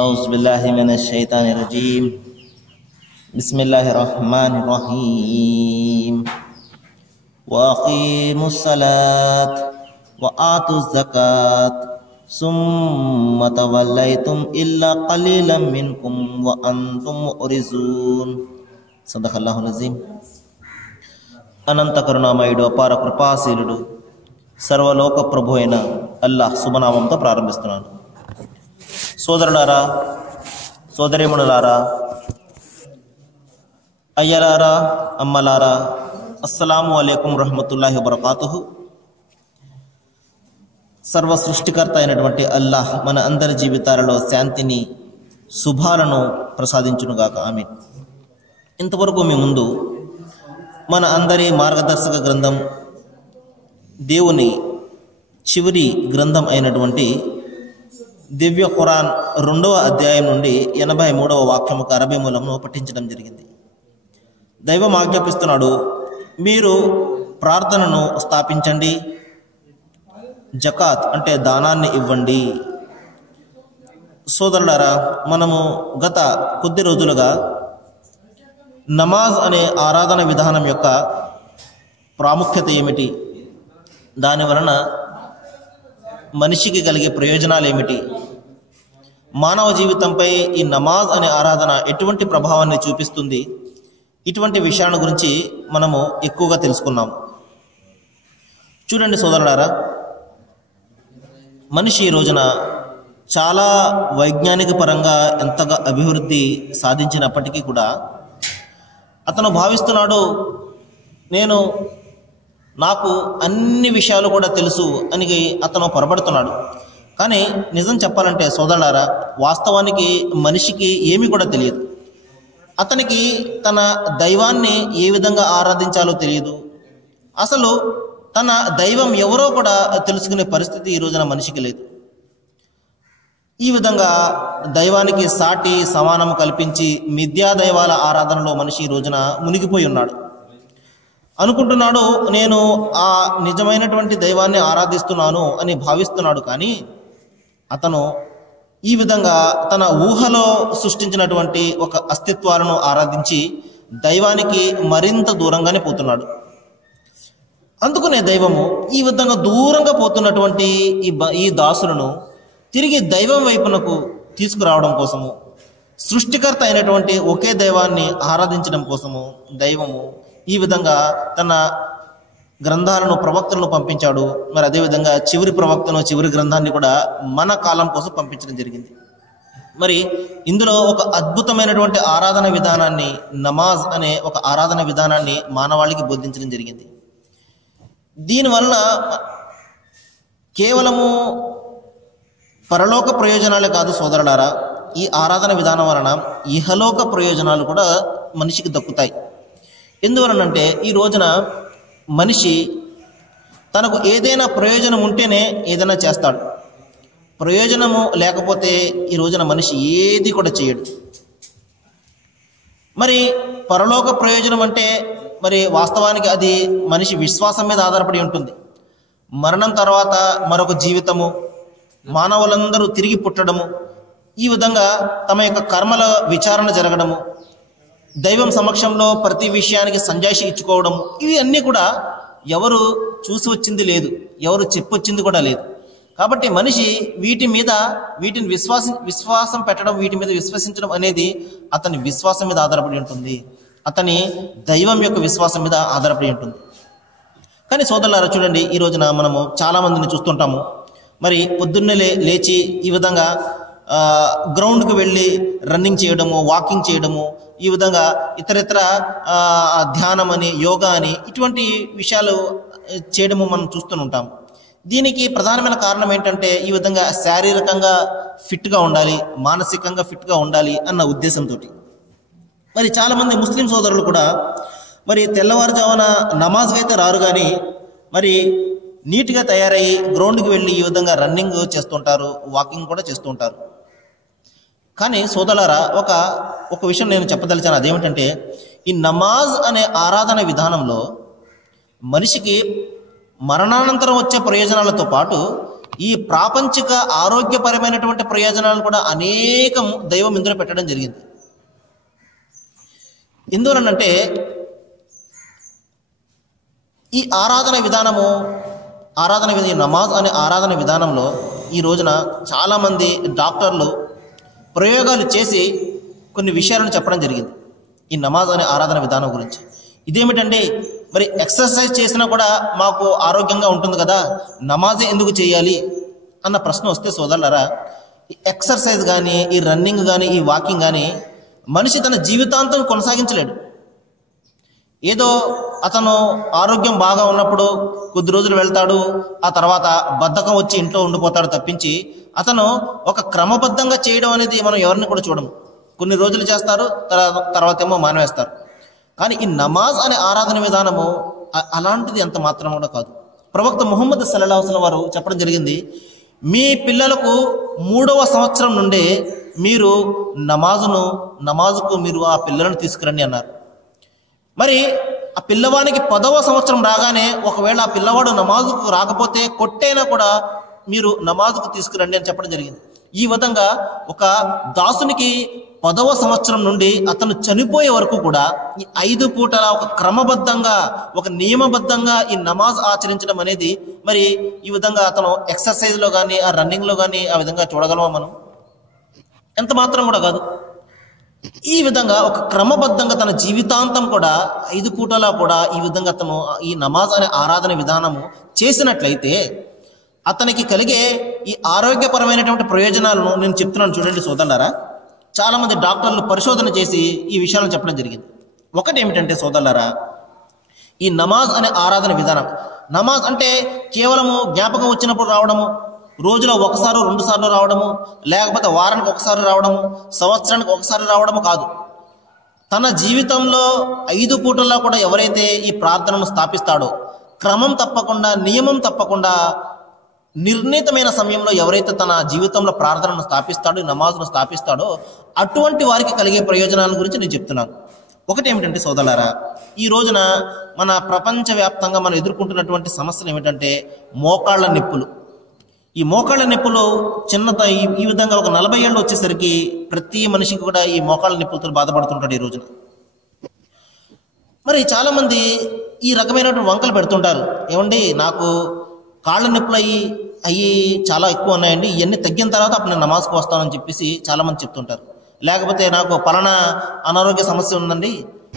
औज़ुबिल्लाहि मिनश्शैतानिर्रजीम बिस्मिल्लाहिर्रहमानिर्रहीम व अक़ीमुस्सलात व आतुज़्ज़कात सुम्मा तवल्लैतुम इल्ला क़लीलन मिनकुम व अंतुम मुअरिज़ून। सदक़ल्लाहुल अज़ीम। అనంత కరుణామయుడు అపార కృపాశీలుడు సర్వలోక ప్రభు అయిన అల్లాహ్ శుభనామంతో ప్రారంభిస్తున్నాను. సోదరులారా, సోదరీమణులారా, అయ్యలారా, అమ్మలారా, అస్సలాము అలైకుం రహమతుల్లాహి వబరకాతుహు. సర్వ సృష్టికర్త అయినటువంటి అల్లాహ్ మన అందరి జీవితాలలో శాంతిని, శుభాలను ప్రసాదించునుగాక. ఆమీన్. ఇంతవరకు మీ ముందు మన అందరి మార్గదర్శక గ్రంథం, దేవుని చివరి గ్రంథం అయినటువంటి దివ్య ఖురాన్ 2వ అధ్యాయం నుండి 83వ వాక్యముకు అరబీ మూలంను పఠించడం జరిగింది. దైవం ఆజ్ఞాపిస్తున్నాడు, మీరు ప్రార్థనను స్థాపించండి, జకాత్ అంటే దానాన్ని ఇవ్వండి. సోదరులారా, మనము గత కొద్ది రోజులుగా నమాజ్ అనే ఆరాధన విధానం యొక్క ప్రాముఖ్యత ఏమిటి, దాని వలన మనిషికి కలిగే ప్రయోజనాలు ఏమిటి, మానవ జీవితంపై ఈ నమాజ్ అనే ఆరాధన ఎటువంటి ప్రభావాన్ని చూపిస్తుంది, ఇటువంటి విషయాల గురించి మనము ఎక్కువగా తెలుసుకున్నాం. చూడండి సోదరులారా, మనిషి ఈ రోజున చాలా వైజ్ఞానిక పరంగా ఎంతగా అభివృద్ధి సాధించినప్పటికీ కూడా అతను భావిస్తున్నాడు, నాకు అన్ని విషయాలు కూడా తెలుసు అని అతను పొరపడుతున్నాడు. కానీ నిజం చెప్పాలంటే సోదరులారా, వాస్తవానికి మనిషికి ఏమీ కూడా తెలియదు. అతనికి తన దైవాన్ని ఏ విధంగా ఆరాధించాలో తెలియదు. అసలు తన దైవం ఎవరో కూడా తెలుసుకునే పరిస్థితి ఈ రోజున మనిషికి లేదు. ఈ విధంగా దైవానికి సాటి సమానం కల్పించి మిథ్యా దైవాల ఆరాధనలో మనిషి ఈ రోజున మునిగిపోయి ఉన్నాడు. అనుకుంటున్నాడు, నేను ఆ నిజమైనటువంటి దైవాన్ని ఆరాధిస్తున్నాను అని భావిస్తున్నాడు. కానీ అతను ఈ విధంగా తన ఊహలో సృష్టించినటువంటి ఒక అస్తిత్వాలను ఆరాధించి దైవానికి మరింత దూరంగానే పోతున్నాడు. అందుకనే దైవము ఈ విధంగా దూరంగా పోతున్నటువంటి ఈ దాసులను తిరిగి దైవం వైపునకు తీసుకురావడం కోసము, సృష్టికర్త అయినటువంటి ఒకే దైవాన్ని ఆరాధించడం కోసము దైవము ఈ విధంగా తన గ్రంథాలను, ప్రవక్తలను పంపించాడు. మరి అదేవిధంగా చివరి ప్రవక్తను, చివరి గ్రంథాన్ని కూడా మన కాలం కోసం పంపించడం జరిగింది. మరి ఇందులో ఒక అద్భుతమైనటువంటి ఆరాధన విధానాన్ని, నమాజ్ అనే ఒక ఆరాధన విధానాన్ని మానవాళికి బోధించడం జరిగింది. దీనివల్ల కేవలము పరలోక ప్రయోజనాలే కాదు సోదరులారా, ఈ ఆరాధన విధానం వలన ఇహలోక ప్రయోజనాలు కూడా మనిషికి దక్కుతాయి. ఎందువలనంటే ఈ రోజున మనిషి తనకు ఏదైనా ప్రయోజనం ఉంటేనే ఏదైనా చేస్తాడు. ప్రయోజనము లేకపోతే ఈ రోజున మనిషి ఏది కూడా చేయడు. మరి పరలోక ప్రయోజనం అంటే మరి వాస్తవానికి అది మనిషి విశ్వాసం మీద ఆధారపడి ఉంటుంది. మరణం తర్వాత మరొక జీవితము, మానవులందరూ తిరిగి పుట్టడము, ఈ విధంగా తమ యొక్క కర్మల విచారణ జరగడము, దైవం సమక్షంలో ప్రతి విషయానికి సంజాయిషి ఇచ్చుకోవడము, ఇవి అన్నీ కూడా ఎవరు చూసి వచ్చింది లేదు, ఎవరు చెప్పొచ్చింది కూడా లేదు. కాబట్టి మనిషి వీటిని విశ్వాసం పెట్టడం, వీటి మీద విశ్వసించడం అనేది అతని విశ్వాసం మీద ఆధారపడి ఉంటుంది, అతని దైవం యొక్క విశ్వాసం మీద ఆధారపడి ఉంటుంది. కానీ సోదరులారా చూడండి, ఈ రోజున మనము చాలామందిని చూస్తుంటాము. మరి పొద్దున్నే లేచి ఈ విధంగా గ్రౌండ్కి వెళ్ళి రన్నింగ్ చేయడము, వాకింగ్ చేయడము, ఈ విధంగా ఇతరితర ధ్యానం అని, యోగా అని ఇటువంటి విషయాలు చేయడము మనం చూస్తూ ఉంటాం. దీనికి ప్రధానమైన కారణం ఏంటంటే ఈ విధంగా శారీరకంగా ఫిట్గా ఉండాలి, మానసికంగా ఫిట్గా ఉండాలి అన్న ఉద్దేశంతో. మరి చాలామంది ముస్లిం సోదరులు కూడా మరి తెల్లవారుజామున నమాజ్కి అయితే రారు, కానీ మరి నీట్గా తయారయ్యి గ్రౌండ్కి వెళ్ళి ఈ విధంగా రన్నింగ్ చేస్తుంటారు, వాకింగ్ కూడా చేస్తుంటారు. కానీ సోదరులారా, ఒక విషయం నేను చెప్పదలిచాను. అదేమిటంటే ఈ నమాజ్ అనే ఆరాధన విధానంలో మనిషికి మరణానంతరం వచ్చే ప్రయోజనాలతో పాటు ఈ ప్రాపంచిక ఆరోగ్యపరమైనటువంటి ప్రయోజనాలు కూడా అనేకం దైవం ఇందులో పెట్టడం జరిగింది. ఎందువలనంటే ఈ నమాజ్ అనే ఆరాధన విధానంలో ఈ రోజున చాలామంది డాక్టర్లు ప్రయోగాలు చేసి కొన్ని విషయాలను చెప్పడం జరిగింది ఈ నమాజ్ అనే ఆరాధన విధానం గురించి. ఇదేమిటండి, మరి ఎక్సర్సైజ్ చేసినా కూడా మాకు ఆరోగ్యంగా ఉంటుంది కదా, నమాజే ఎందుకు చేయాలి అన్న ప్రశ్న వస్తే సోదరులారా, ఈ ఎక్సర్సైజ్ కానీ, ఈ రన్నింగ్ కానీ, ఈ వాకింగ్ కానీ మనిషి తన జీవితాంతం కొనసాగించలేడు. ఏదో అతను ఆరోగ్యం బాగా ఉన్నప్పుడు కొద్ది రోజులు వెళ్తాడు, ఆ తర్వాత బద్ధకం వచ్చి ఇంట్లో ఉండిపోతాడు తప్పించి అతను ఒక క్రమబద్ధంగా చేయడం అనేది మనం ఎవరిని కూడా చూడము. కొన్ని రోజులు చేస్తారు, తర్వాత ఏమో మానేస్తారు. కానీ ఈ నమాజ్ అనే ఆరాధన విధానము అలాంటిది ఎంత మాత్రం కూడా కాదు. ప్రవక్త ముహమ్మద్ సల్లల్లాహు అలైహి వసల్లం వారు చెప్పడం జరిగింది, మీ పిల్లలకు 3వ సంవత్సరం నుండే మీరు నమాజుకు మీరు ఆ పిల్లలను తీసుకురండి అన్నారు. మరి ఆ పిల్లవానికి 10వ సంవత్సరం రాగానే ఒకవేళ ఆ పిల్లవాడు నమాజుకు రాకపోతే కొట్టైనా కూడా మీరు నమాజుకు తీసుకురండి అని చెప్పడం జరిగింది. ఈ విధంగా ఒక దాసునికి 10వ సంవత్సరం నుండి అతను చనిపోయే వరకు కూడా ఈ 5 పూటల ఒక క్రమబద్ధంగా, ఒక నియమబద్ధంగా ఈ నమాజ్ ఆచరించడం అనేది, మరి ఈ విధంగా అతను ఎక్సర్సైజ్లో కానీ, ఆ రన్నింగ్లో కానీ ఆ విధంగా చూడగలమా మనం? ఎంత మాత్రం కూడా కాదు. ఈ విధంగా ఒక క్రమబద్ధంగా తన జీవితాంతం కూడా 5 పూటలా కూడా ఈ విధంగా అతను ఈ నమాజ్ అనే ఆరాధన విధానము చేసినట్లయితే అతనికి కలిగే ఈ ఆరోగ్యపరమైనటువంటి ప్రయోజనాలను నేను చెప్తున్నాను చూడండి సోదరులారా. చాలా మంది డాక్టర్లు పరిశోధన చేసి ఈ విషయాలను చెప్పడం జరిగింది. ఒకటి ఏమిటంటే సోదరులారా, ఈ నమాజ్ అనే ఆరాధన విధానం, నమాజ్ అంటే కేవలము జ్ఞాపకం వచ్చినప్పుడు రావడము, రోజులో 1 సార్లు 2 సార్లు రావడము, లేకపోతే వారానికి 1 సారి రావడము, సంవత్సరానికి 1 సారి రావడము కాదు. తన జీవితంలో 5 పూటల్లో కూడా ఎవరైతే ఈ ప్రార్థనను స్థాపిస్తాడో, క్రమం తప్పకుండా, నియమం తప్పకుండా, నిర్ణీతమైన సమయంలో ఎవరైతే తన జీవితంలో ప్రార్థనను స్థాపిస్తాడో, నమాజ్ను స్థాపిస్తాడో, అటువంటి వారికి కలిగే ప్రయోజనాల గురించి నేను చెప్తున్నాను. ఒకటి ఏమిటంటే సోదరులారా, ఈ రోజున మన ప్రపంచవ్యాప్తంగా మనం ఎదుర్కొంటున్నటువంటి సమస్యలు ఏమిటంటే మోకాళ్ళ నొప్పులు. ఈ మోకాళ్ళ నొప్పులు ఈ విధంగా ఒక 40 ఏళ్ళు వచ్చేసరికి ప్రతి మనిషికి కూడా ఈ మోకాళ్ళ నొప్పులతో బాధపడుతుంటాడు ఈ రోజున. మరి చాలామంది ఈ రకమైనటువంటి వంకలు పెడుతుంటారు, ఏమండి నాకు కాళ్ళ నొప్పులు అయ్యి చాలా ఎక్కువ ఉన్నాయండి, ఇవన్నీ తగ్గిన తర్వాత అప్పుడు నేను నమాజ్కి వస్తానని చెప్పేసి చాలామంది చెప్తుంటారు. లేకపోతే నాకు పలానా అనారోగ్య సమస్య ఉందండి,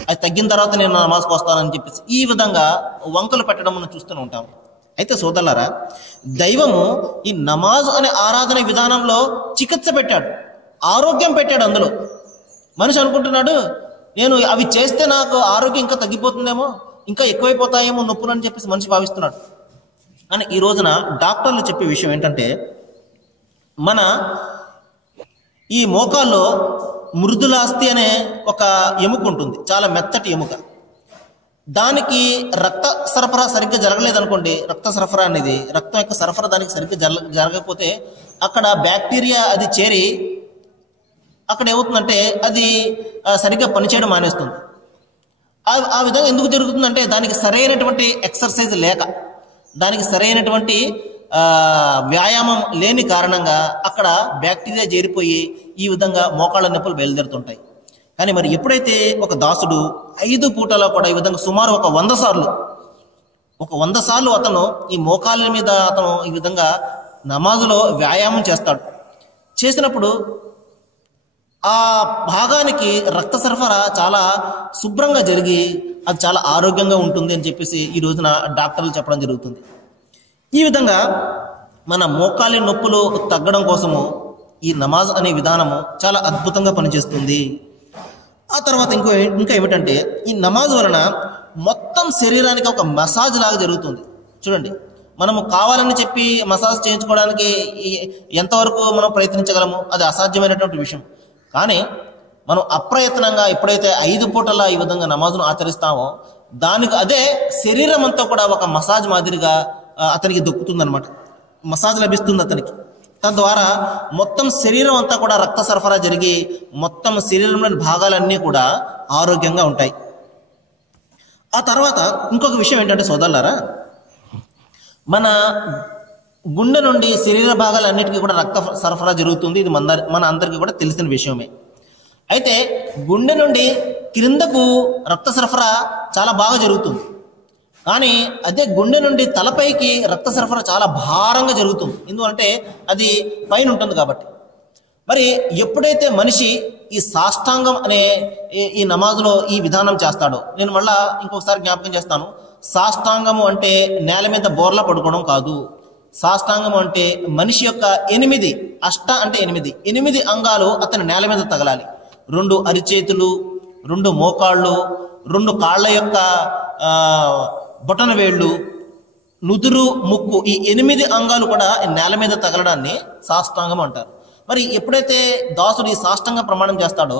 అది తగ్గిన తర్వాత నేను నమాజ్కి వస్తానని చెప్పేసి ఈ విధంగా వంకలు పెట్టడం మనం చూస్తూనే ఉంటాం. అయితే సోదరులారా, దైవము ఈ నమాజ్ అనే ఆరాధన విధానంలో చికిత్స పెట్టాడు, ఆరోగ్యం పెట్టాడు. అందులో మనిషి అనుకుంటున్నాడు, నేను అవి చేస్తే నాకు ఆరోగ్యం ఇంకా తగ్గిపోతుందేమో, ఇంకా ఎక్కువైపోతాయేమో నొప్పులు అని చెప్పేసి మనిషి భావిస్తున్నాడు. కానీ ఈ రోజున డాక్టర్లు చెప్పే విషయం ఏంటంటే, మన ఈ మోకాల్లో మృదులాస్థి అనే ఒక ఎముక ఉంటుంది, చాలా మెత్తటి ఎముక. దానికి రక్త సరఫరా సరిగ్గా జరగలేదనుకోండి, రక్త సరఫరా అనేది, రక్తం యొక్క సరఫరా దానికి సరిగ్గా జరగకపోతే అక్కడ బ్యాక్టీరియా అది చేరి అక్కడ ఏమవుతుందంటే అది సరిగ్గా పనిచేయడం మానేస్తుంది. ఆ విధంగా ఎందుకు జరుగుతుందంటే దానికి సరైనటువంటి ఎక్సర్సైజ్ లేక, దానికి సరైనటువంటి వ్యాయామం లేని కారణంగా అక్కడ బ్యాక్టీరియా చేరిపోయి ఈ విధంగా మోకాళ్ళ నొప్పులు బయలుదేరుతుంటాయి. కానీ మరి ఎప్పుడైతే ఒక దాసుడు 5 పూటలో కూడా ఈ విధంగా సుమారు ఒక 100 సార్లు అతను ఈ మోకాళ్ళ మీద అతను ఈ విధంగా నమాజులో వ్యాయామం చేస్తాడు, చేసినప్పుడు ఆ భాగానికి రక్త సరఫరా చాలా శుభ్రంగా జరిగి అది చాలా ఆరోగ్యంగా ఉంటుంది అని చెప్పేసి ఈ రోజున డాక్టర్లు చెప్పడం జరుగుతుంది. ఈ విధంగా మన మోకాలి నొప్పులు తగ్గడం కోసము ఈ నమాజ్ అనే విధానము చాలా అద్భుతంగా పనిచేస్తుంది. ఆ తర్వాత ఇంకా ఏమిటంటే ఈ నమాజ్ వలన మొత్తం శరీరానికి ఒక మసాజ్ లాగా జరుగుతుంది. చూడండి, మనము కావాలని చెప్పి మసాజ్ చేయించుకోవడానికి ఎంతవరకు మనం ప్రయత్నించగలము, అది అసాధ్యమైనటువంటి విషయం. కానీ మనం అప్రయత్నంగా ఎప్పుడైతే 5 పూటలా ఈ విధంగా నమాజును ఆచరిస్తామో దానికి అదే శరీరం అంతా కూడా ఒక మసాజ్ మాదిరిగా అతనికి దొక్కుతుందన్నమాట, మసాజ్ లభిస్తుంది అతనికి. తద్వారా మొత్తం శరీరం అంతా కూడా రక్త సరఫరా జరిగి మొత్తం శరీరంలోని భాగాలన్నీ కూడా ఆరోగ్యంగా ఉంటాయి. ఆ తర్వాత ఇంకొక విషయం ఏంటంటే సోదరులారా, మన గుండె నుండి శరీర భాగాలన్నిటికీ కూడా రక్త సరఫరా జరుగుతుంది. ఇది మన అందరికీ కూడా తెలిసిన విషయమే. అయితే గుండె నుండి క్రిందకు రక్త సరఫరా చాలా బాగా జరుగుతుంది. కానీ అదే గుండె నుండి తలపైకి రక్త సరఫరా చాలా భారంగా జరుగుతుంది. ఎందుకంటే అది పైన ఉంటుంది కాబట్టి. మరి ఎప్పుడైతే మనిషి ఈ సాష్టాంగం అనే ఈ నమాజులో ఈ విధానం చేస్తాడో, నేను మళ్ళా ఇంకొకసారి జ్ఞాపకం చేస్తాను. సాష్టాంగము అంటే నేల మీద బోర్లా పడుకోవడం కాదు. సాష్టాంగం అంటే మనిషి యొక్క 8 అష్ట అంటే 8 అంగాలు అతని నేల మీద తగలాలి. 2 అరిచేతులు, 2 మోకాళ్ళు, 2 కాళ్ళ యొక్క బొటన వేళ్ళు, నుదురు, ముక్కు, ఈ 8 అంగాలు కూడా నేల మీద తగలడాన్ని సాష్టాంగం అంటారు. మరి ఎప్పుడైతే దాసుడు ఈ సాష్టాంగ ప్రమాణం చేస్తాడో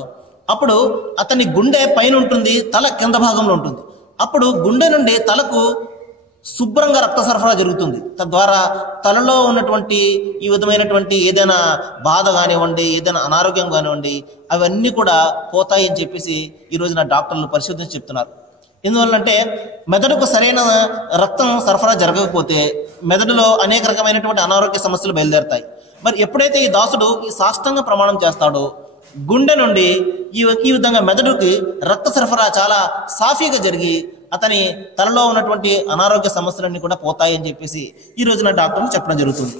అప్పుడు అతని గుండె పైన ఉంటుంది, తల కింద భాగంలో ఉంటుంది. అప్పుడు గుండె నుండి తలకు శుభ్రంగా రక్త సరఫరా జరుగుతుంది. తద్వారా తలలో ఉన్నటువంటి ఈ విధమైనటువంటి ఏదైనా బాధ కానివ్వండి, ఏదైనా అనారోగ్యం కానివ్వండి, అవన్నీ కూడా పోతాయి అని చెప్పేసి ఈ రోజున డాక్టర్లు పరిశోధించి చెప్తున్నారు. ఎందువల్లంటే మెదడుకు సరైన రక్తం సరఫరా జరగకపోతే మెదడులో అనేక రకమైనటువంటి అనారోగ్య సమస్యలు బయలుదేరుతాయి. మరి ఎప్పుడైతే ఈ దాసుడు ఈ సాష్టాంగ ప్రమాణం చేస్తాడో గుండె నుండి ఈ విధంగా మెదడుకి రక్త సరఫరా చాలా సాఫీగా జరిగి అతని తలలో ఉన్నటువంటి అనారోగ్య సమస్యలన్నీ కూడా పోతాయి అని చెప్పేసి ఈ రోజున డాక్టర్లు చెప్పడం జరుగుతుంది.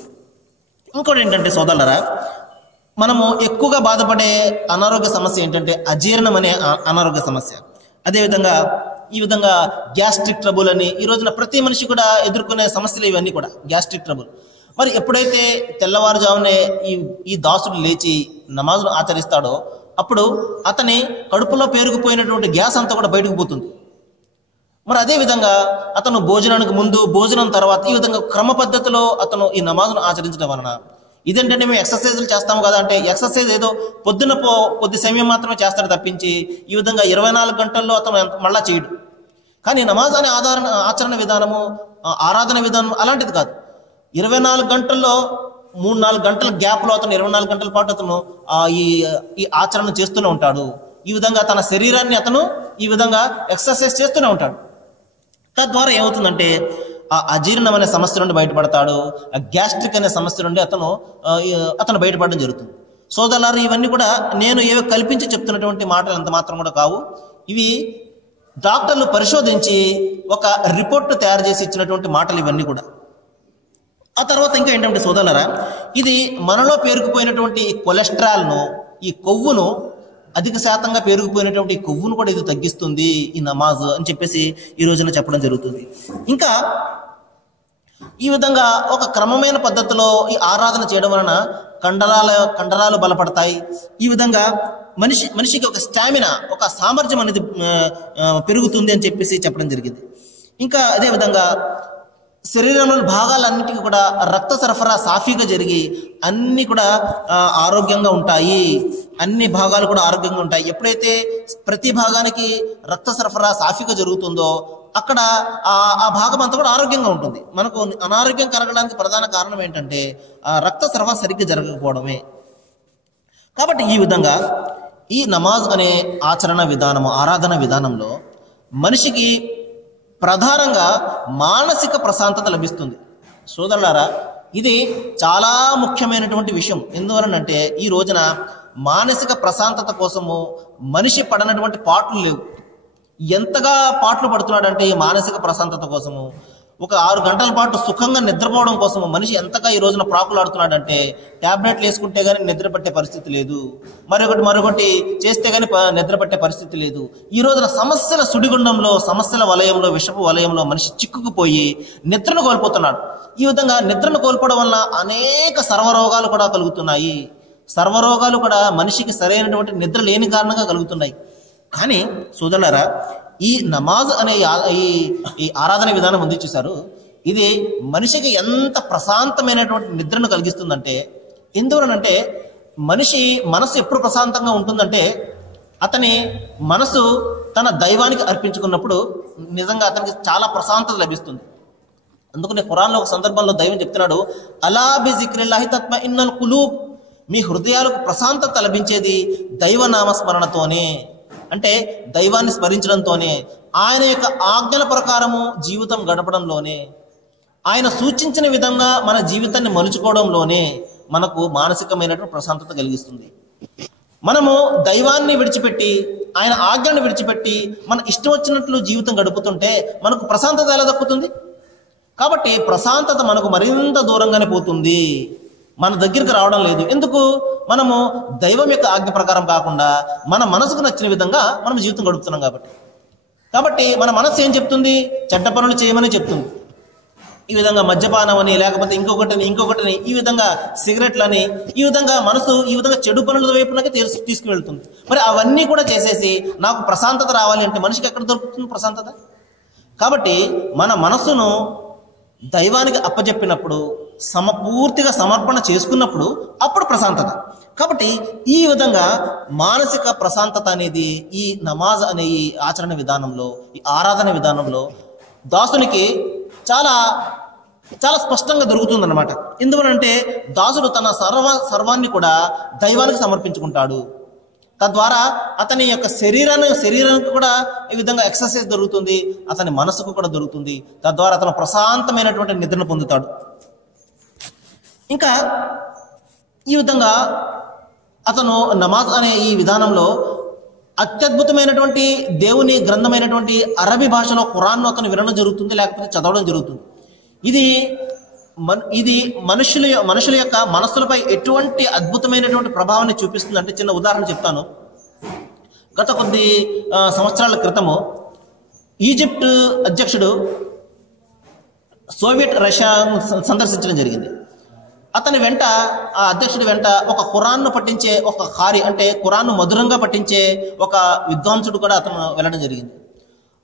ఇంకోటి ఏంటంటే సోదరులారా, మనము ఎక్కువగా బాధపడే అనారోగ్య సమస్య ఏంటంటే అజీర్ణం అనే అనారోగ్య సమస్య. అదేవిధంగా ఈ విధంగా గ్యాస్ట్రిక్ ట్రబుల్ అని ఈ రోజున ప్రతి మనిషి కూడా ఎదుర్కొనే సమస్యలు ఇవన్నీ కూడా గ్యాస్ట్రిక్ ట్రబుల్. మరి ఎప్పుడైతే తెల్లవారుజామునే ఈ దాసుడు లేచి నమాజును ఆచరిస్తాడో అప్పుడు అతని కడుపులో పేరుకుపోయినటువంటి గ్యాస్ అంతా కూడా బయటకు పోతుంది. మరి అదేవిధంగా అతను భోజనానికి ముందు, భోజనం తర్వాత ఈ విధంగా క్రమ పద్ధతిలో అతను ఈ నమాజును ఆచరించడం వలన ఇదేంటంటే మేము ఎక్సర్సైజులు చేస్తాము కదా అంటే ఎక్సర్సైజ్ ఏదో పొద్దున కొద్ది సమయం మాత్రమే చేస్తాడు తప్పించి ఈ విధంగా 24 గంటల్లో అతను మళ్ళా చేయడు. కానీ నమాజ్ అనే ఆచరణ విధానము, ఆరాధన విధానం అలాంటిది కాదు. 24 గంటల్లో 3-4 గంటల గ్యాప్లో అతను 24 గంటల పాటు అతను ఈ ఆచరణ చేస్తూనే ఉంటాడు. ఈ విధంగా తన శరీరాన్ని అతను ఈ విధంగా ఎక్సర్సైజ్ చేస్తూనే ఉంటాడు. తద్వారా ఏమవుతుందంటే ఆ అజీర్ణం అనే సమస్య నుండి బయటపడతాడు. ఆ గ్యాస్ట్రిక్ అనే సమస్య నుండి అతను బయటపడడం జరుగుతుంది. సోదరులారా, ఇవన్నీ కూడా నేను ఏవో కల్పించి చెప్తున్నటువంటి మాటలు ఎంత మాత్రం కూడా కావు. ఇవి డాక్టర్లు పరిశోధించి ఒక రిపోర్ట్ తయారు చేసి ఇచ్చినటువంటి మాటలు ఇవన్నీ కూడా. ఆ తర్వాత ఇంకా ఏంటంటే సోదరులారా, ఇది మనలో పేరుకుపోయినటువంటి కొలెస్ట్రాల్ను, ఈ కొవ్వును, అధిక శాతంగా పేరుకుపోయినటువంటి కొవ్వును కూడా ఇది తగ్గిస్తుంది ఈ నమాజ్ అని చెప్పేసి ఈ రోజున చెప్పడం జరుగుతుంది. ఇంకా ఈ విధంగా ఒక క్రమమైన పద్ధతిలో ఈ ఆరాధన చేయడం వలన కండరాలు బలపడతాయి. ఈ విధంగా మనిషికి ఒక స్టామినా, ఒక సామర్థ్యం అనేది పెరుగుతుంది అని చెప్పేసి చెప్పడం జరిగింది. ఇంకా అదేవిధంగా శరీరంలోని భాగాలన్నిటికీ కూడా రక్త సరఫరా సాఫీగా జరిగి అన్నీ కూడా ఆరోగ్యంగా ఉంటాయి. అన్ని భాగాలు కూడా ఆరోగ్యంగా ఉంటాయి. ఎప్పుడైతే ప్రతి భాగానికి రక్త సరఫరా సాఫీగా జరుగుతుందో అక్కడ ఆ భాగం అంతా కూడా ఆరోగ్యంగా ఉంటుంది. మనకు అనారోగ్యం కలగడానికి ప్రధాన కారణం ఏంటంటే ఆ రక్త సరఫరా సరిగ్గా జరగకపోవడమే. కాబట్టి ఈ విధంగా ఈ నమాజ్ అనే ఆచరణ విధానము, ఆరాధన విధానంలో మనిషికి ప్రధానంగా మానసిక ప్రశాంతత లభిస్తుంది. సోదరులారా, ఇది చాలా ముఖ్యమైనటువంటి విషయం. ఎందువలనంటే ఈ రోజున మానసిక ప్రశాంతత కోసము మనిషి పడనటువంటి పాటలు లేవు. ఎంతగా పాటలు పడుతున్నాడంటే ఈ మానసిక ప్రశాంతత కోసము, ఒక 6 గంటల పాటు సుఖంగా నిద్రపోవడం కోసము మనిషి ఎంతగా ఈ రోజున ప్రాకులాడుతున్నాడంటే ట్యాబ్లెట్లు వేసుకుంటే కానీ నిద్ర పట్టే పరిస్థితి లేదు, మరొకటి చేస్తే కానీ నిద్ర పట్టే పరిస్థితి లేదు. ఈ రోజున సమస్యల సుడిగుండంలో, సమస్యల వలయంలో, విషపు వలయంలో మనిషి చిక్కుకుపోయి నిద్రను కోల్పోతున్నాడు. ఈ విధంగా నిద్రను కోల్పోవడం వల్ల అనేక సర్వరోగాలు కూడా కలుగుతున్నాయి. సర్వరోగాలు కూడా మనిషికి సరైనటువంటి నిద్ర లేని కారణంగా కలుగుతున్నాయి. కానీ సోదరులారా, ఈ నమాజ్ అనే ఈ ఆరాధన విధానం ఉంది చూశారు, ఇది మనిషికి ఎంత ప్రశాంతమైనటువంటి నిద్రను కలిగిస్తుందంటే, ఎందువలనంటే మనిషి మనసు ఎప్పుడు ప్రశాంతంగా ఉంటుందంటే అతని మనసు తన దైవానికి అర్పించుకున్నప్పుడు నిజంగా అతనికి చాలా ప్రశాంతత లభిస్తుంది. అందుకనే ఖురాన్లో ఒక సందర్భంలో దైవం చెప్తున్నాడు, అలా బి జిక్రిల్లాహి తత్మఇన్నల్ ఖులూబ్, మీ హృదయాలకు ప్రశాంతత లభించేది దైవనామస్మరణతోనే. అంటే దైవాన్ని స్మరించడంతోనే, ఆయన యొక్క ఆజ్ఞల ప్రకారము జీవితం గడపడంలోనే. ఆయన సూచించిన విధంగా మన జీవితాన్ని మలుచుకోవడంలోనే మనకు మానసికమైనటువంటి ప్రశాంతత కలిగిస్తుంది. మనము దైవాన్ని విడిచిపెట్టి, ఆయన ఆజ్ఞను విడిచిపెట్టి మన ఇష్టం వచ్చినట్లు జీవితం గడుపుతుంటే మనకు ప్రశాంతత ఎలా దక్కుతుంది? కాబట్టి ప్రశాంతత మనకు మరింత దూరంగానే పోతుంది, మన దగ్గరికి రావడం లేదు. ఎందుకు? మనము దైవం యొక్క ఆజ్ఞ ప్రకారం కాకుండా మన మనసుకు నచ్చిన విధంగా మనం జీవితం గడుపుతున్నాం కాబట్టి మన మనసు ఏం చెప్తుంది? చెడ్డ పనులు చేయమని చెప్తుంది. ఈ విధంగా మద్యపానం అని, లేకపోతే ఇంకొకటిని, ఈ విధంగా సిగరెట్లని, ఈ విధంగా మనసు ఈ విధంగా చెడు పనుల వైపునకే తీసుకువెళ్తుంది. మరి అవన్నీ కూడా చేసేసి నాకు ప్రశాంతత రావాలి అంటే మనిషికి ఎక్కడ దొరుకుతుంది ప్రశాంతత? కాబట్టి మన మనసును దైవానికి అప్పచెప్పినప్పుడు, పూర్తిగా సమర్పణ చేసుకున్నప్పుడు అప్పుడు ప్రశాంతత. కాబట్టి ఈ విధంగా మానసిక ప్రశాంతత అనేది ఈ నమాజ్ అనే ఈ ఆచరణ విధానంలో, ఈ ఆరాధన విధానంలో దాసునికి చాలా చాలా స్పష్టంగా దొరుకుతుందన్నమాట. ఎందువలంటే దాసుడు తన సర్వాన్ని కూడా దైవానికి సమర్పించుకుంటాడు. తద్వారా అతని యొక్క శరీరానికి కూడా ఈ విధంగా ఎక్సర్సైజ్ దొరుకుతుంది, అతని మనసుకు కూడా దొరుకుతుంది. తద్వారా అతను ప్రశాంతమైనటువంటి నిద్రను పొందుతాడు. ఇంకా ఈ విధంగా అతను నమాజ్ అనే ఈ విధానంలో అత్యద్భుతమైనటువంటి దేవుని గ్రంథమైనటువంటి అరబీ భాషలో ఖురాన్ను అతను వినడం జరుగుతుంది, లేకపోతే చదవడం జరుగుతుంది. ఇది మనుషుల యొక్క మనస్సులపై ఎటువంటి అద్భుతమైనటువంటి ప్రభావాన్ని చూపిస్తుంది అంటే, చిన్న ఉదాహరణ చెప్తాను. గత కొద్ది సంవత్సరాల క్రితము ఈజిప్ట్ అధ్యక్షుడు సోవియట్ రష్యా సందర్శించడం జరిగింది. అతని వెంట, ఆ అధ్యక్షుడి వెంట ఒక ఖురాన్ను పఠించే ఒక ఖారి, అంటే ఖురాన్ను మధురంగా పఠించే ఒక విద్వాంసుడు కూడా అతను వెళ్ళడం జరిగింది.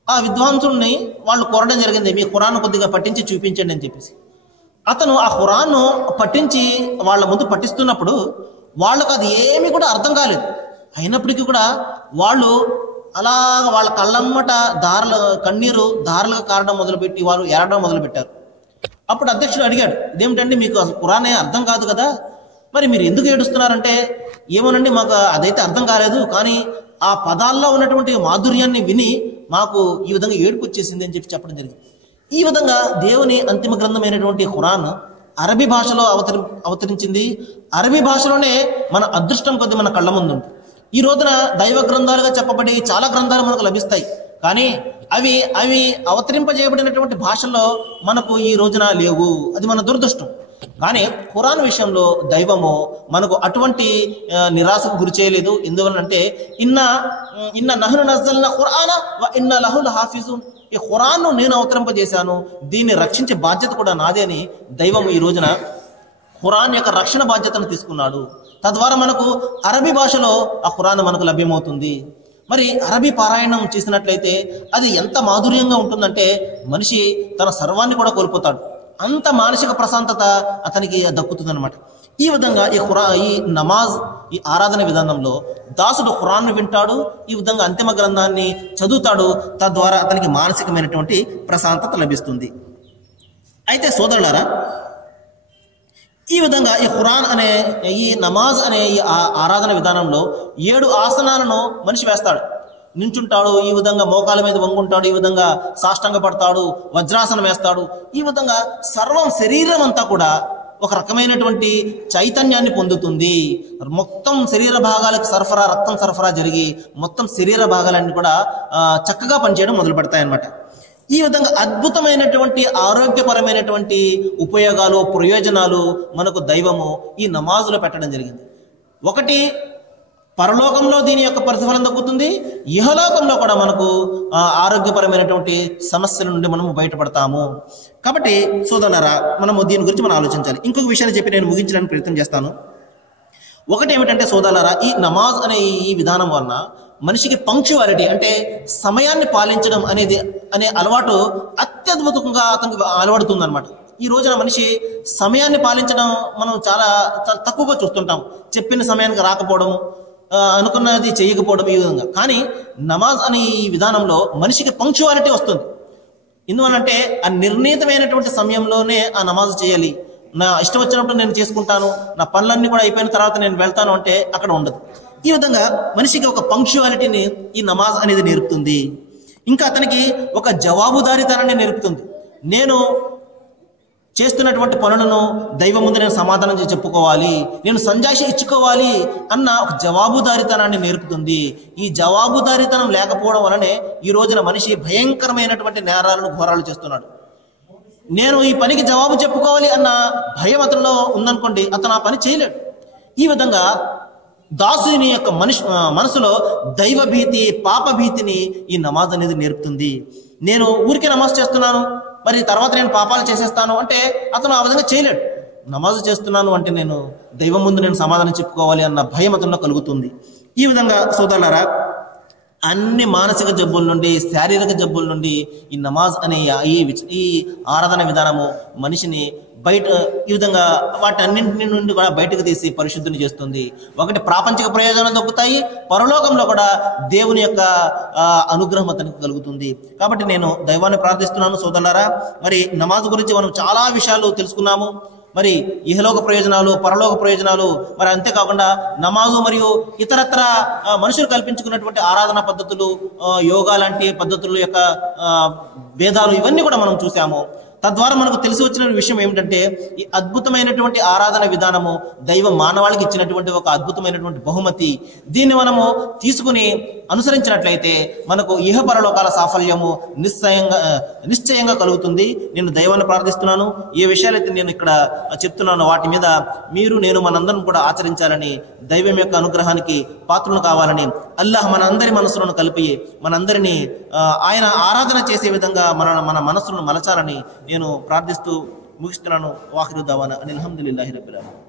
ఆ విద్వాంసుడిని వాళ్ళు కోరడం జరిగింది, మీ ఖురాన్ను కొద్దిగా పఠించి చూపించండి అని చెప్పేసి. అతను ఆ ఖురాన్ను పఠించి వాళ్ళ ముందు పఠిస్తున్నప్పుడు వాళ్ళకు అది ఏమీ కూడా అర్థం కాలేదు. అయినప్పటికీ కూడా వాళ్ళు అలా వాళ్ళ కళ్ళమ్మట కన్నీరు దారులుగా కారడం మొదలుపెట్టి వారు ఏడడం మొదలుపెట్టారు. అప్పుడు అధ్యక్షుడు అడిగాడు, ఇదేమిటండి మీకు అసలు ఖురానే అర్థం కాదు కదా, మరి మీరు ఎందుకు ఏడుస్తున్నారంటే, ఏమోనండి మాకు అదైతే అర్థం కాలేదు, కానీ ఆ పదాల్లో ఉన్నటువంటి మాధుర్యాన్ని విని మాకు ఈ విధంగా ఏడుపు వచ్చేసింది అని చెప్పడం జరిగింది. ఈ విధంగా దేవుని అంతిమ గ్రంథమైనటువంటి ఖురాన్ అరబీ భాషలో అవతరించింది. అరబీ భాషలోనే మన అదృష్టం కొద్ది మన కళ్ళ ముందు ఉంది. ఈ రోజున దైవ గ్రంథాలుగా చెప్పబడి చాలా గ్రంథాలు మనకు లభిస్తాయి, కానీ అవి అవతరింపజేయబడినటువంటి భాషల్లో మనకు ఈ రోజున లేవు. అది మన దురదృష్టం. కానీ ఖురాన్ విషయంలో దైవము మనకు అటువంటి నిరాశకు గురి చేయలేదు. ఎందువల్లంటే ఇన్న నహ్ను నజ్జల్నా ఖురాన వ ఇన్న లహు లహాఫిజూన్, ఈ ఖురాన్ను నేను అవతరింపజేశాను, దీన్ని రక్షించే బాధ్యత కూడా నాదే అని దైవం ఈ రోజున ఖురాన్ యొక్క రక్షణ బాధ్యతను తీసుకున్నాడు. తద్వారా మనకు అరబీ భాషలో ఆ ఖురాన్ మనకు లభ్యమవుతుంది. మరి అరబీ పారాయణం చేసినట్లయితే అది ఎంత మాధుర్యంగా ఉంటుందంటే మనిషి తన సర్వాన్ని కూడా కోల్పోతాడు. అంత మానసిక ప్రశాంతత అతనికి దక్కుతుందన్నమాట. ఈ విధంగా ఈ నమాజ్, ఈ ఆరాధన విధానంలో దాసుడు ఖురాన్ను వింటాడు, ఈ విధంగా అంతిమ గ్రంథాన్ని చదువుతాడు. తద్వారా అతనికి మానసికమైనటువంటి ప్రశాంతత లభిస్తుంది. అయితే సోదరులారా, ఈ విధంగా ఈ ఖురాన్ అనే ఈ నమాజ్ అనే ఈ ఆరాధన విధానంలో 7 ఆసనాలను మనిషి వేస్తాడు. నించుంటాడు, ఈ విధంగా మోకాల మీద వంగుంటాడు, ఈ విధంగా సాష్టాంగ పడతాడు, వజ్రాసనం వేస్తాడు. ఈ విధంగా సర్వం శరీరం అంతా కూడా ఒక రకమైనటువంటి చైతన్యాన్ని పొందుతుంది. మొత్తం శరీర భాగాలకు రక్తం సరఫరా జరిగి మొత్తం శరీర భాగాలన్నీ కూడా చక్కగా పనిచేయడం మొదలు పెడతాయి అన్నమాట. ఈ విధంగా అద్భుతమైనటువంటి ఆరోగ్యపరమైనటువంటి ఉపయోగాలు, ప్రయోజనాలు మనకు దైవము ఈ నమాజులో పెట్టడం జరిగింది. ఒకటి, పరలోకంలో దీని యొక్క ప్రతిఫలం దక్కుతుంది, ఇహలోకంలో కూడా మనకు ఆరోగ్యపరమైనటువంటి సమస్యల నుండి మనము బయటపడతాము. కాబట్టి సోదరులారా, మనము దీని గురించి మనం ఆలోచించాలి. ఇంకొక విషయాన్ని చెప్పి నేను ముగించడానికి ప్రయత్నం చేస్తాను. ఒకటి ఏమిటంటే సోదరులారా, ఈ నమాజ్ అనే ఈ విధానం వలన మనిషికి పంక్చువాలిటీ, అంటే సమయాన్ని పాలించడం అనే అలవాటు అత్యద్భుతంగా అతనికి అలవడుతుంది అనమాట. ఈ రోజున మనిషి సమయాన్ని పాలించడం మనం చాలా తక్కువగా చూస్తుంటాం. చెప్పిన సమయానికి రాకపోవడం, అనుకున్నది చేయకపోవడం, ఈ విధంగా. కానీ నమాజ్ అనే ఈ విధానంలో మనిషికి పంక్చువాలిటీ వస్తుంది. ఎందువల్లంటే ఆ నిర్ణీతమైనటువంటి సమయంలోనే ఆ నమాజ్ చేయాలి. నా ఇష్టం వచ్చినప్పుడు నేను చేసుకుంటాను, నా పనులన్నీ కూడా అయిపోయిన తర్వాత నేను వెళ్తాను అంటే అక్కడ ఉండదు. ఈ విధంగా మనిషికి ఒక పంక్చువాలిటీని ఈ నమాజ్ అనేది నేర్పుతుంది. ఇంకా అతనికి ఒక జవాబుదారీతనాన్ని నేర్పుతుంది. నేను చేస్తున్నటువంటి పనులను దైవం ముందు నేను సమాధానం చెప్పుకోవాలి, నేను సంజాయిషి ఇచ్చుకోవాలి అన్న ఒక జవాబుదారితనాన్ని నేర్పుతుంది. ఈ జవాబుదారితనం లేకపోవడం వలనే ఈ రోజున మనిషి భయంకరమైనటువంటి నేరాలను ఘోరాలు చేస్తున్నాడు. నేను ఈ పనికి జవాబు చెప్పుకోవాలి అన్న భయం అతనిలో ఉందనుకోండి, అతను ఆ పని చేయలేడు. ఈ విధంగా దాసుని యొక్క మనసులో దైవ భీతి, పాప భీతిని ఈ నమాజ్ అనేది నేర్పుతుంది. నేను ఊరికే నమాజ్ చేస్తున్నాను, మరి తర్వాత నేను పాపాలు చేసేస్తాను అంటే అతను ఆ విధంగా చేయలేడు. నమాజ్ చేస్తున్నాను అంటే నేను దైవం ముందు నేను సమాధానం చెప్పుకోవాలి అన్న భయం అతనిలో కలుగుతుంది. ఈ విధంగా సోదరులారా, అన్ని మానసిక జబ్బుల నుండి, శారీరక జబ్బుల నుండి ఈ నమాజ్ అనే ఈ ఆరాధన విధానము మనిషిని బయట ఈ విధంగా వాటన్నింటి నుండి కూడా బయటకు తీసి పరిశుద్ధిని చేస్తుంది. ఒకటి ప్రాపంచిక ప్రయోజనాలు దొక్కుతాయి, పరలోకంలో కూడా దేవుని యొక్క అనుగ్రహం అతనికి కలుగుతుంది. కాబట్టి నేను దైవాన్ని ప్రార్థిస్తున్నాను సోదరులారా. మరి నమాజ్ గురించి మనం చాలా విషయాలు తెలుసుకున్నాము. మరి ఇహలోక ప్రయోజనాలు, పరలోక ప్రయోజనాలు, మరి అంతేకాకుండా నమాజు మరియు ఇతరత్ర మనుషులు కల్పించుకున్నటువంటి ఆరాధన పద్ధతులు, యోగా లాంటి పద్ధతుల యొక్క భేదాలు ఇవన్నీ కూడా మనం చూసాము. తద్వారా మనకు తెలిసి వచ్చిన విషయం ఏమిటంటే, ఈ అద్భుతమైనటువంటి ఆరాధన విధానము దైవం మానవాళికి ఇచ్చినటువంటి ఒక అద్భుతమైనటువంటి బహుమతి. దీన్ని మనము తీసుకుని అనుసరించినట్లయితే మనకు ఇహపరలోకాల సాఫల్యము నిశ్చయంగా కలుగుతుంది. నేను దైవాన్ని ప్రార్థిస్తున్నాను. ఏ విషయాలైతే నేను ఇక్కడ చెప్తున్నానో వాటి మీద మీరు, నేను, మనందరం కూడా ఆచరించాలని, దైవం యొక్క అనుగ్రహానికి పాత్రలు కావాలని, అల్లాహ్ మన అందరి మనసులను కలిపి మనందరినీ ఆయన ఆరాధన చేసే విధంగా మన మనసులను మలచాలని నేను ప్రార్థిస్తూ ముగిస్తున్నాను. వాఖిరు దావానా అనిల్ హమ్దులిల్లాహి రబ్బిల్ ఆలమీన్.